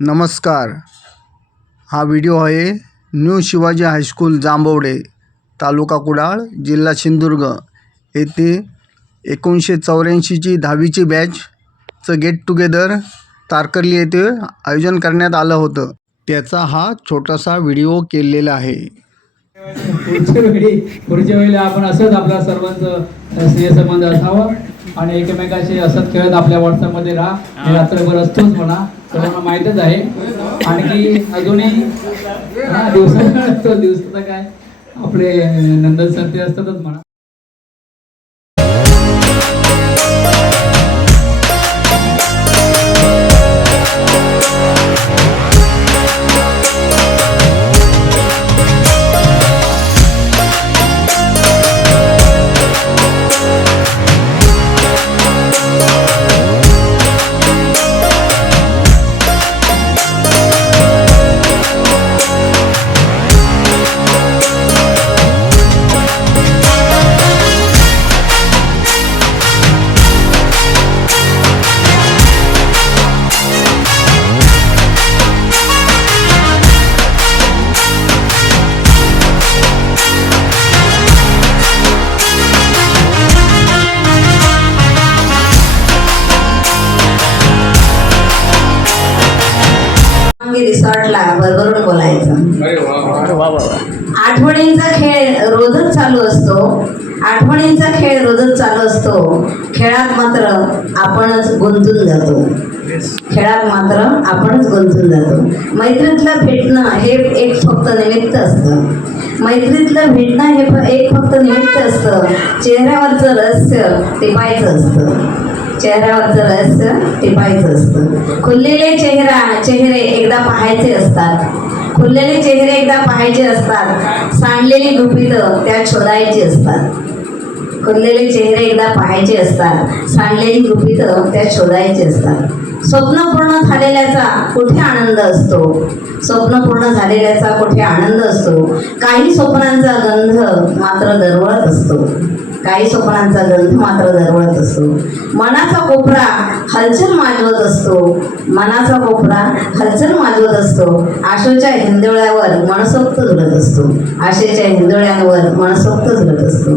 नमस्कार. हा व्हिडिओ आहे न्यू शिवाजी हायस्कूल जांभवडे, तालुका कुडाळ, जिल्हा सिंधुदुर्ग येथे 1984ची 10वीची बॅचचं गेट टुगेदर तारकर्ली येथे आयोजन करण्यात आलं होतं. त्याचा हा छोटासा व्हिडिओ केलेला आहे. पुढच्या वेळी आपण असंच आपल्या सर्वांचं स्नेहसंबंध असावं आणि एकमेकाशी असंच खेळत आपल्या व्हॉट्सअपमध्ये राहा. रात्रभर असतोच म्हणा, सर्वांना माहीतच आहे. आणखी अजूनही दिवसाचं काय आपले नंदन सर ते असतातच म्हणा. रिसॉर्टला भरभरून बोलायचं. आठवणींचा खेळ रोजच चालू असतो. आठवणींचा खेळ रोजच चालू असतो. खेळात मात्र आपणच गुंतून जातो. मैत्रीतलं भेटणं हे एक फक्त निमित्त असतं. चेहऱ्यावरचं रहस्य टिपायचं असतं. खुललेले चेहरे एकदा पाहायचे असतात. सांडलेली गुपित त्यात शोधायची असतात. स्वप्न पूर्ण झालेल्याचा कुठे आनंद असतो. काही स्वप्नांचा गंध मात्र दरवळत असतो. मनाचा कोपरा हलचल माजवत असतो. आशेच्या हिंदोळ्यावर मनसोक्त झुलत असतो.